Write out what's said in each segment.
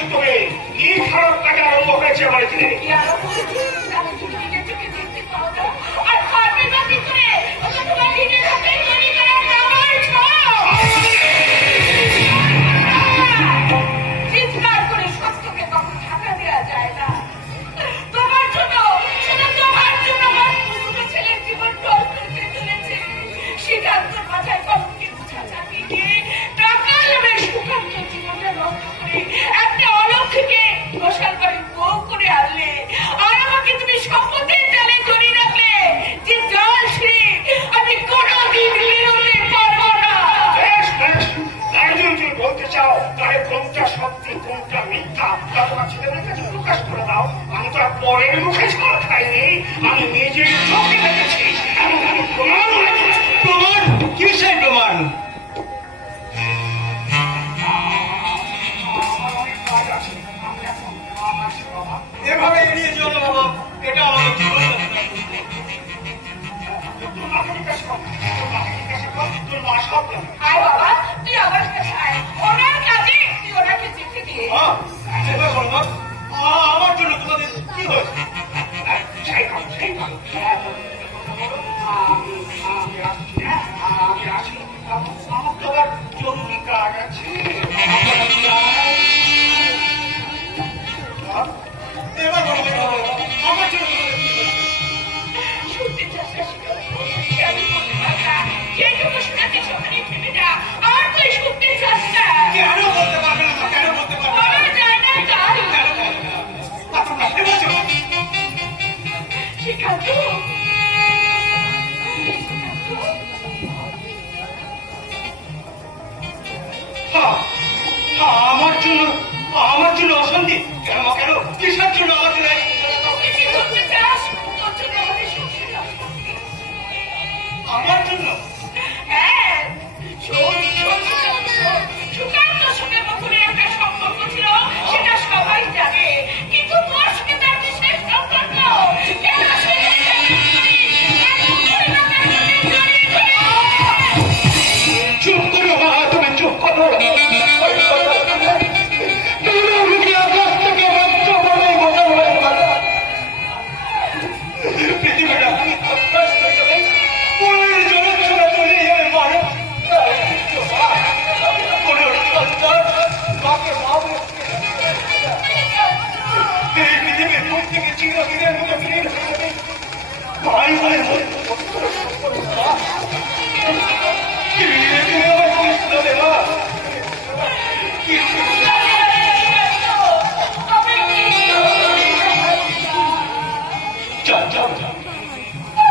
করেছো তুমি? কি খারাপ কাজে আরম্ভ হয়েছে বাড়িতে? পরের মুখে ঝড় খাইনি, আমি নিজের চোখে দেখেছি। প্রমাণ? কিসের প্রমাণ? এভাবে এড়িয়ে চলো বাবা, এটা আমাকে জীবন। তোর মা সব আয় বাবা, তুই আমার কাছে আয়। ওনার কাজে তুই ওনাকে চিঠি দিয়ে। আমার জন্য তোমাদের কি হয়েছে? জরুরি কাজ আছে। এবার আমার জন্য শুনতে চেষ্টা আমি বলতে পারবা যেটুকু শোনাতে সেখানে থেমে যা। আর তুই শুনতে চাস না? কেন বলতে পারবে না? কেন বলতে পারবে না? বলা যায় না তাই। শ্রীকান্ত, আমার জন্য অশান্তি কেন? কেন কিসের জন্য আমাদের তুই কি করতে চাস? তোর জন্য আমাদের সংসারে অশান্তি। আমার জন্য? হ্যাঁ, শোন, সুকান্তর সঙ্গে মধুরের একটা সম্পর্ক ছিল, সেটা সবাই জানে। কিন্তু তোর সঙ্গে তার বিশেষ সম্পর্ক। এটা শুনে চুপ করো মা, তুমি চুপ করো।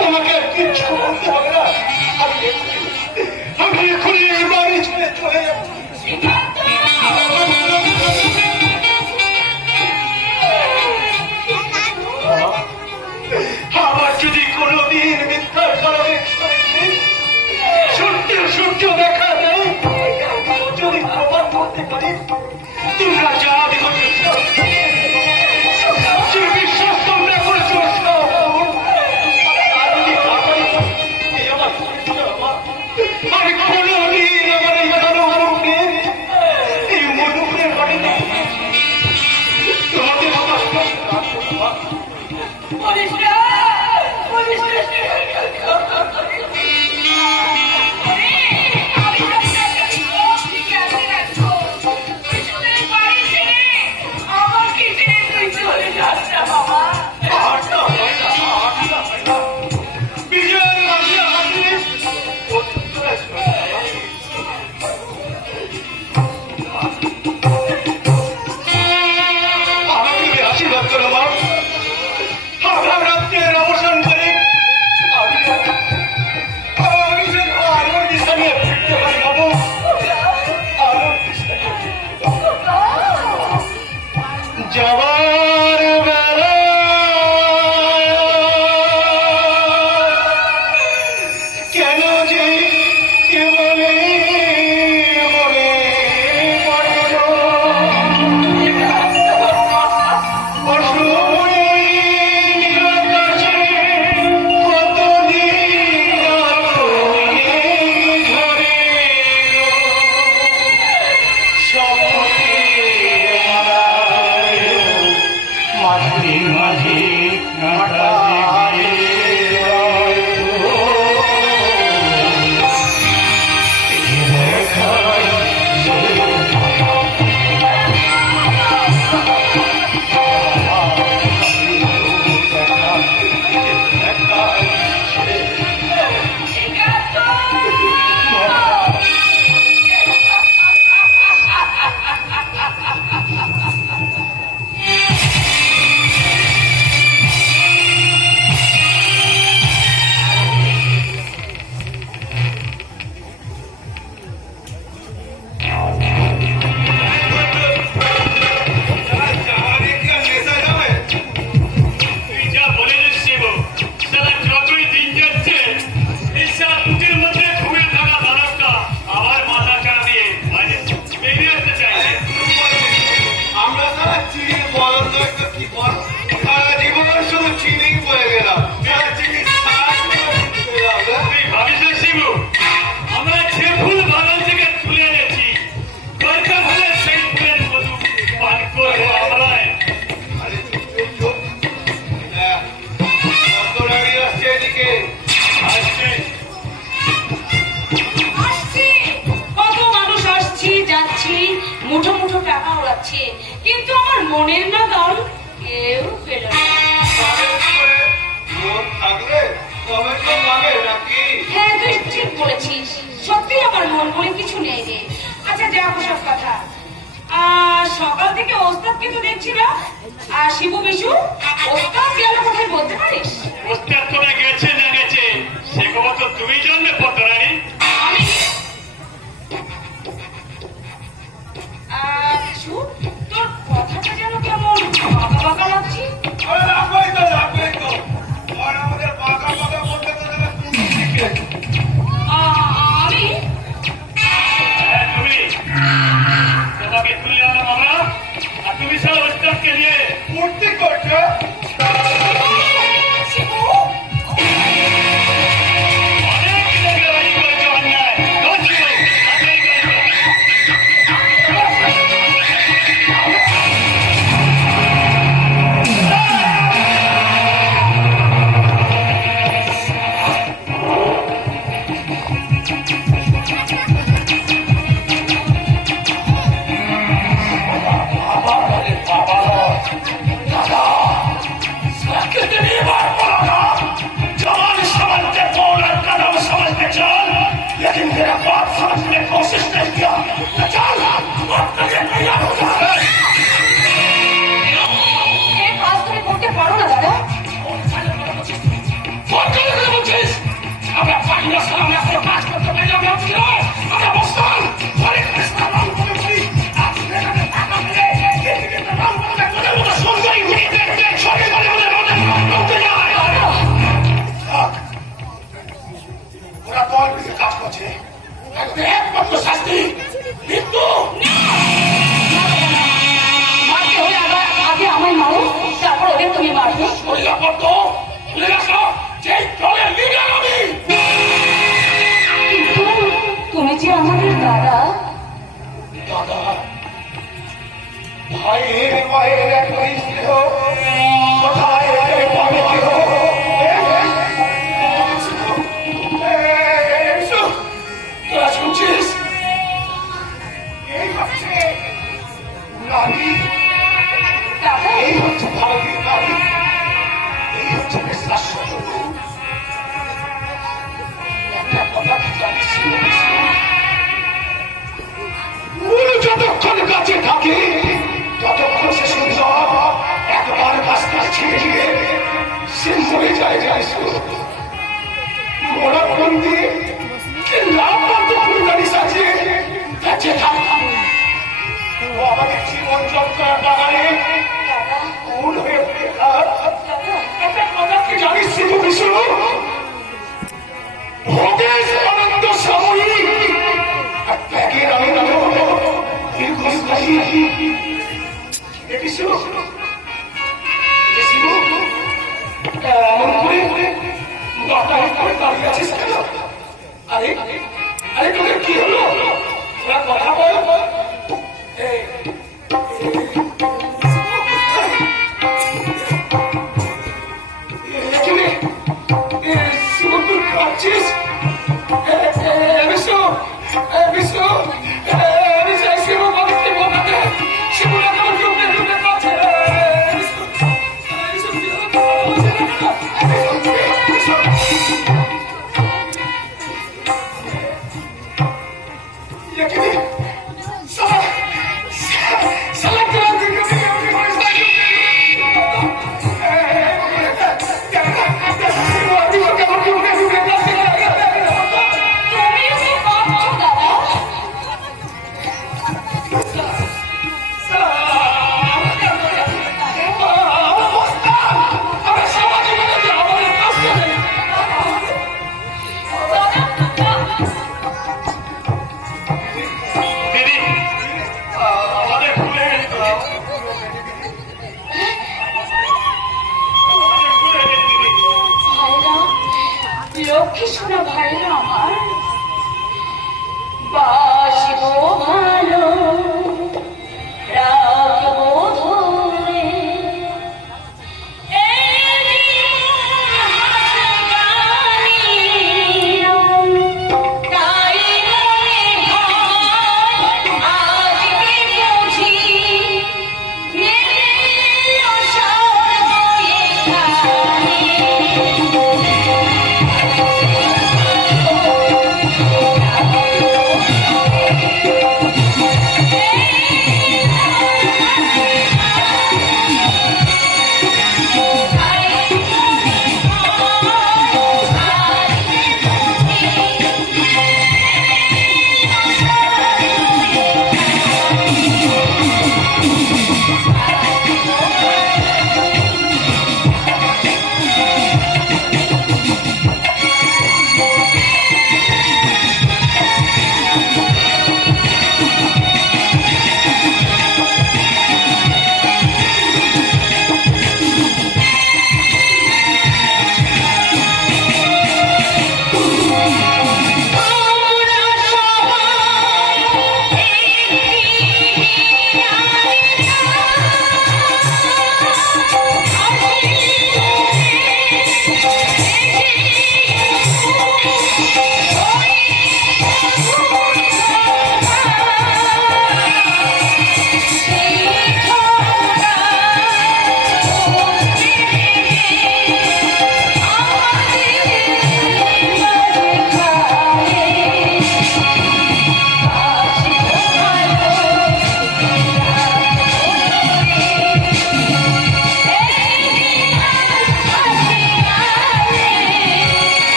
তোমাকে আর কিচ্ছু বলতে হবে না। আমি এখনই এই বাড়ি ছেড়ে চলে যাবো। আমার যদি কোনোদিন মিথ্যার কারণে সূর্য দেখা দেয়, যদি প্রমাণ করতে পারি তোমরা যা দেখো বিশ্বাস তোমরা করেছো আমি কোনোদিন আমার এই জনগণকে এই মধুপুরের বাড়িতে তোমাদের সব মাঝে মাঝে কাঁটা মুঠো মুঠো টাকা ওড়াচ্ছে, কিন্তু আমার মনের না দাম কেউ পেল না। হ্যাঁ, তুই ঠিক বলেছিস, সত্যি আমার মন বলে কিছু নেই রে। আচ্ছা যা সব কথা, সকাল থেকে ওস্তাদকে তো দেখছি না। আর শিবু বিশু ওস্তাদ গেল কোথায় বলতে পারিস? ওস্তাদ কোথায় গেছে না গেছে সে খবর তো তুমি জানবে পতরানি। আমি তোর কথাটা যেন কেমন বাঁকা বাঁকা লাগছে। আমি তুমি তোমাকে তুলে আনলাম আমরা, আর তুমি সব ওস্তাদকে নিয়ে মূর্তি করছো। অনেক জায়গায় করেছো অন্যায়। लेकिन मेरा बाप समझने की कोशिश नहीं किया। चल কাজ তুমি করতে পারো না দাদা? আমরা পারি না স্যার, আমরা কোনো কাজ করতে পারি না। আমরা বসতাম ওরা দল মিলে কাজ করছে, একমাত্র শাস্তি মৃত্যু। মারতে হলে আগে আমায় মারো, তারপর ওদের তুমি মারবে। কিন্তু তুমি যে আমাদের দাদা। দাদা ভাইয়ের মায়ের একই স্নেহ কোথায় পাবে কেহ? তোরা শুনছিস? এই হচ্ছে নারী, এই হচ্ছে ভারতীয় নারী, এই হচ্ছে বিশ্বাস। একটা কথা কি জানিস? যতক্ষণ কাছে থাকে ততক্ষণ সে সুন্দর, একবার কাজটা ছেড়ে দিয়ে সে মরে যায়। মোড়া বন্দি ফুলদানি সাজিয়ে বেঁচে থাকতাম। ও আমাদের জীবন যন্ত্রণা বাগানে ফুল হয়ে উঠে। একটা কথা কি জানিস শিবু বিশু? ভোগেশ আনন্দ সাময়িক ব্যাগের আনন্দ দীর্ঘস্থায়ী। শিবু এমন করে দাঁড়িয়ে আছিস কেন? আরে আরে তোদের কি হলো? ওরা কথা বল।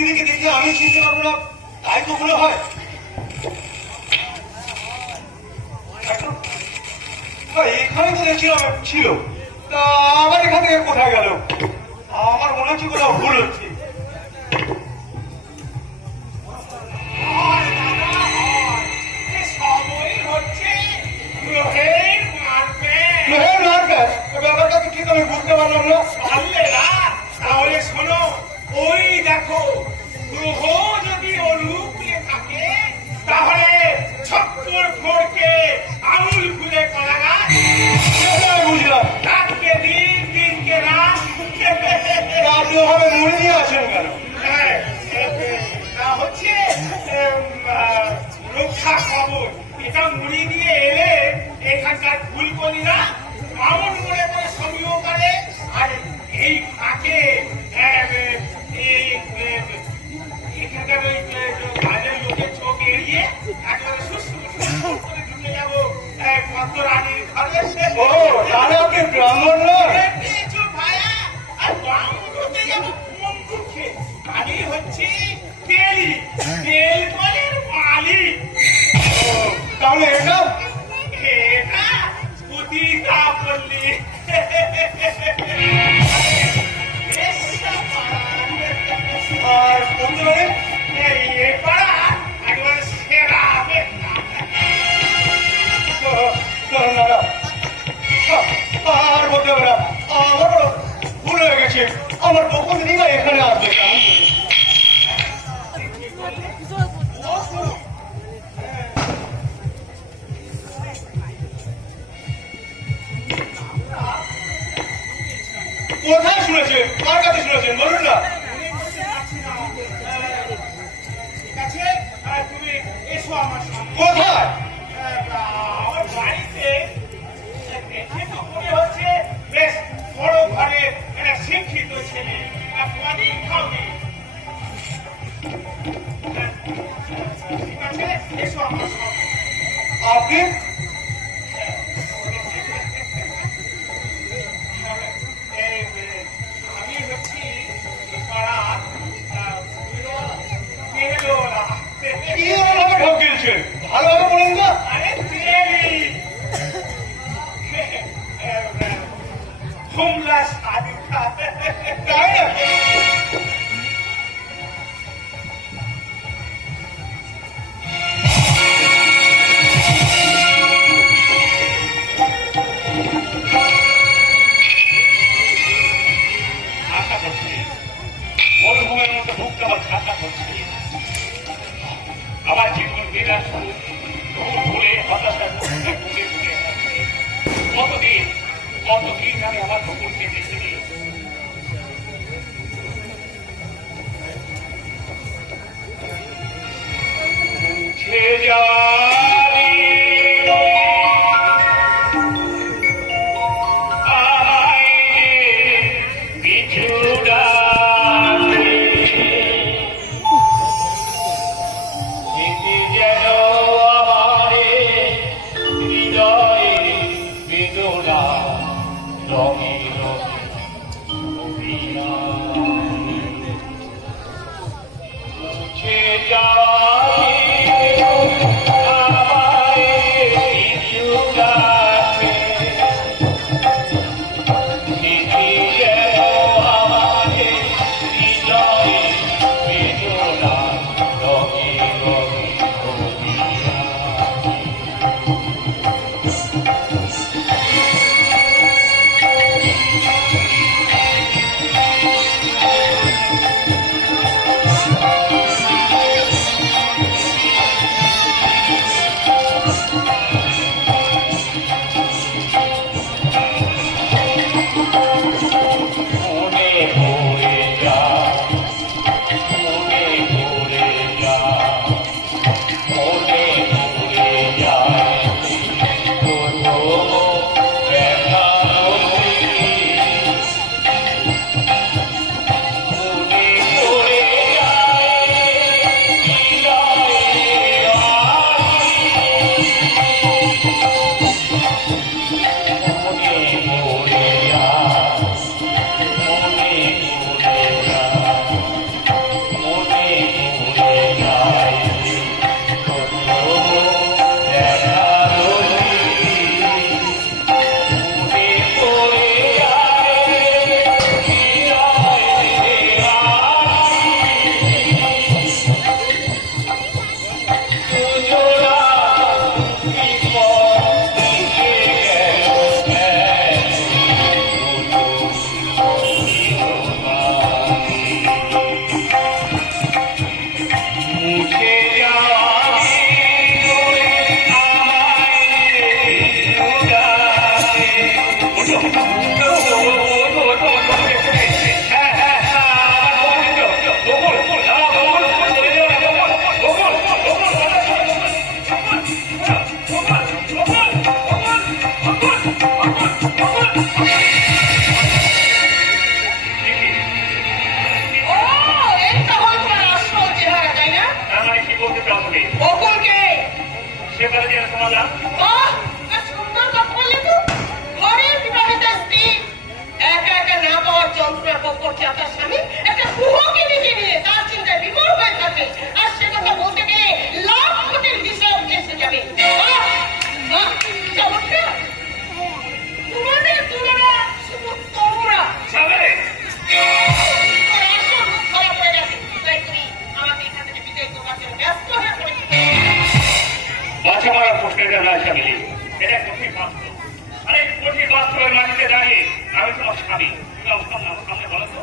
দিদিকে দেখে আমি চিনতে পারবো না, তাই তো মনে হয়। এখানে তো দেখছিলাম ছিল, তা আবার এখান থেকে কোথায় গেল? আমার মনে হচ্ছে কোথাও ভুল হচ্ছে। ব্যাপারটা তো ঠিক আমি বুঝতে পারলাম না। পারলে না, তাহলে শোনো, ওই দেখো গ্রহ যদি অনুকূলে থাকে তাহলে ছত্তর ফোরকে আঙুল খুলে করা গাছ, বুঝলাম। রাতকে দিন, দিনকে রাত। আপনি ওভাবে মনে নিয়ে আসেন কেন? হ্যাঁ, তা হচ্ছে রক্ষা খবর। এটা মুড়ি দিয়ে এলে এখানকার ফুলকলিরা এমন মনে করে সঙ্গেও করে। আর এই ফাঁকে এখানকার ওই কাজের লোকের চোখ এড়িয়ে একেবারে সুস্থ করে ঢুকে যাবো কত রানীর ঘরে। ও তাহলে আপনি ব্রাহ্মণ নন? পেয়েছো ভায়া, আর বাম করতে যাবো কোন দুঃখে? আমি হচ্ছে তেলি, তেল কলের মালিক। তাহলে এটা এটা পুতিকা বললি। আর বলতে পারে এবার একবারে সেরা আর বলতে হবে না, আমারও ভুল হয়ে গেছে। আমার বকুল দিদা এখানে আসবে কেন? কোথায় শুনেছেন? কার কাছে শুনেছেন বলুন না। ঠিক আছে, তুমি এসো আমার সঙ্গে। কোথায়? আমার বাড়িতে দেখে তো মনে হচ্ছে বেশ বড় ঘরে শিক্ষিত ছেলে। কদিন খাওনি? ঠিক আছে, এসো আমার সঙ্গে। আপনি আমি হচ্ছি পাড়ার বেলোরা। কি ভাবে ঠকিয়েছেন? ভালোভাবে বলেন না। আরে তেলি হুমলা সাধুকা। তাই না? আশা করছি মরুভূমির মতো বুকটা আমার খাতা করছে। আমার জীবন বিরাট ভুলে হতাশার মধ্যে ভুলে ভুলে কতদিন কতদিন আমি আমার কুকুরকে দেখিনি। মুছে যাওয়ারি মুছে যাওয়ারি সে কথা দিয়ে সমাধান। বাহ, আর সুন্দর কথা বললে তো। ঘরের বিবাহিত স্ত্রী একা একা না পাওয়ার যন্ত্রণার ভোগ করছে আপনার স্বামী একটা কুহকে ডেকে নিয়ে তার চিন্তায় বিমূঢ় হয়ে থাকে, আর সে কথা বলতে গেলে লাখ কোটির বিষয় এসে যাবে। বাহ, বাহ, চমৎকার। তোমাদের তুলনা শুধু তোমরা। যাবে তোর আসল মুখ খারাপ হয়ে গেছে, তাই তুমি আমাকে এখান থেকে বিদায় করবার জন্য ব্যস্ত হয়ে পড়েছো। বাচ্চা মারার প্রশ্নটা না সামিলি, এটা কঠিন বাস্তব। আরে কঠিন বাস্তবের মাটিতে দাঁড়িয়ে আমি তোমার স্বামী, সামনে বলো তো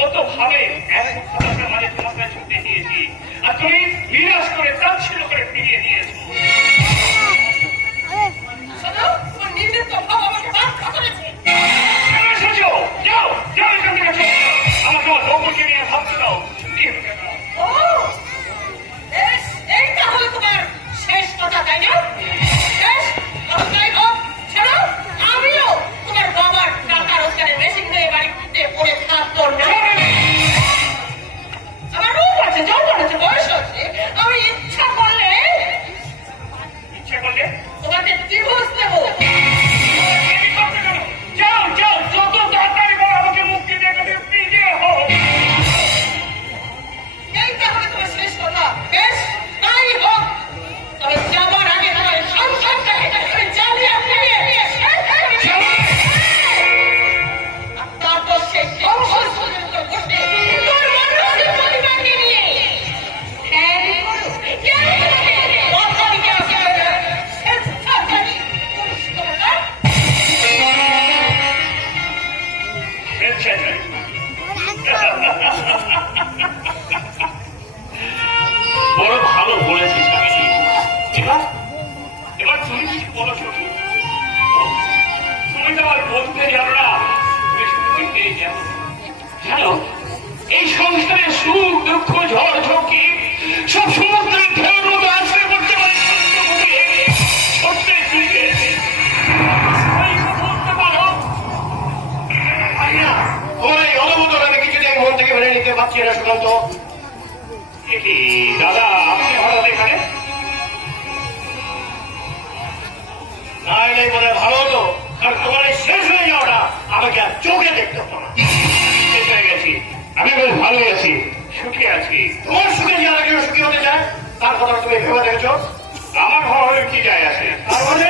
কত ভাবে এক কথাটার মানে তোমার কাছে ছুটে দিয়েছি, আর তুমি নিরাশ করে তাচ্ছিল্য করে ফিরিয়ে দিয়েছো। শোনো, তোমার নির্দিষ্ট ভাব আমাকে বাধ্য করেছে। এসেছো, যাও যাও এখান থেকে চলে যাও। আমাকে আমার লোককে নিয়ে ভাবতে দাও। ছুটি হতে দাও। ও, বেশ, এই তাহলে তোমার শেষ কথা, তাই না? বেশ, তাই হোক। শোনো, আমিও তোমার বাবার টাকা রোজগারের মেশিন হয়ে বাড়িতে পড়ে থাকতো না। আমার রূপ আছে, যৌবন আছে, বয়স আছে। আমি ইচ্ছা করলে তোমাকে ডিভোর্স দেবো। যাও যাও, যত তাড়াতাড়ি বলো আমাকে মুক্তি দিয়ে ফিরে হোক। এই তাহলে তোমার শেষ কথা। বেশ, তাই হোক। তবে যাবার আগে তোমার সংসারটাকে জ্বালিয়ে পুড়িয়ে শেষ করে দেবো। আর তারপর সেই সংসার পর্যন্ত বসে তোর মনোরঞ্জন পরিবারকে নিয়ে হ্যাঁ করো। কেন তোমাকে কথা দিতে আসে স্বেচ্ছাচারী পুরুষরা? বড় ভালো বলেছিস আমি। এবার তুমি কিছু বলো শুনি। তুমি তো আমার বলতে জানো না, তুমি শুধু দেখতেই জানো। জানো, এই সংসারে সুখ দুঃখ ঝড় ঝক্কি সব সমুদ্রের ঢেউর মতো আশ্রয় করতে পারে ছোট্ট ফিরে বলতে পারো। তোমার এই অনুমোদন আমি কিছুদিন মন থেকে মেনে নিতে পারছি না সুকান্ত। কি দাদা, আপনি হঠাৎ এখানে? নাই বলে ভালো হতো, কারণ তোমার এই শেষ হয়ে যাওয়াটা আমাকে আর চোখে দেখতে হতো না। শেষ হয়ে গেছি, আমি বেশ ভালো আছি, সুখী আছি। তোমার সুখে যারা কেউ সুখী হতে চায় তার কথা তুমি ভেবে দেখছো। আমার ভালো কি যায় আসে? তার মানে